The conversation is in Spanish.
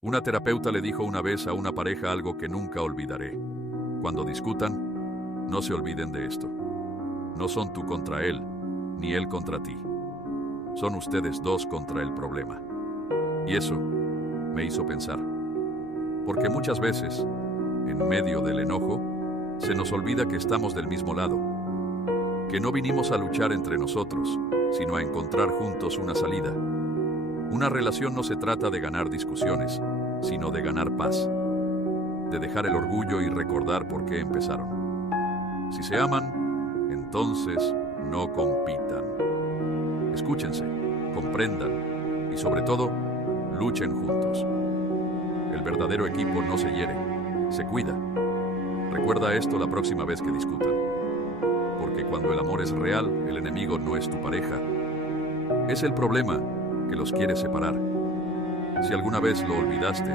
Una terapeuta le dijo una vez a una pareja algo que nunca olvidaré. Cuando discutan, no se olviden de esto. No son tú contra él, ni él contra ti. Son ustedes dos contra el problema. Y eso me hizo pensar. Porque muchas veces, en medio del enojo, se nos olvida que estamos del mismo lado. Que no vinimos a luchar entre nosotros, sino a encontrar juntos una salida. Una relación no se trata de ganar discusiones, sino de ganar paz. De dejar el orgullo y recordar por qué empezaron. Si se aman, entonces no compitan. Escúchense, comprendan y sobre todo, luchen juntos. El verdadero equipo no se hiere, se cuida. Recuerda esto la próxima vez que discutan. Porque cuando el amor es real, el enemigo no es tu pareja. Es el problema que los quiere separar. Si alguna vez lo olvidaste,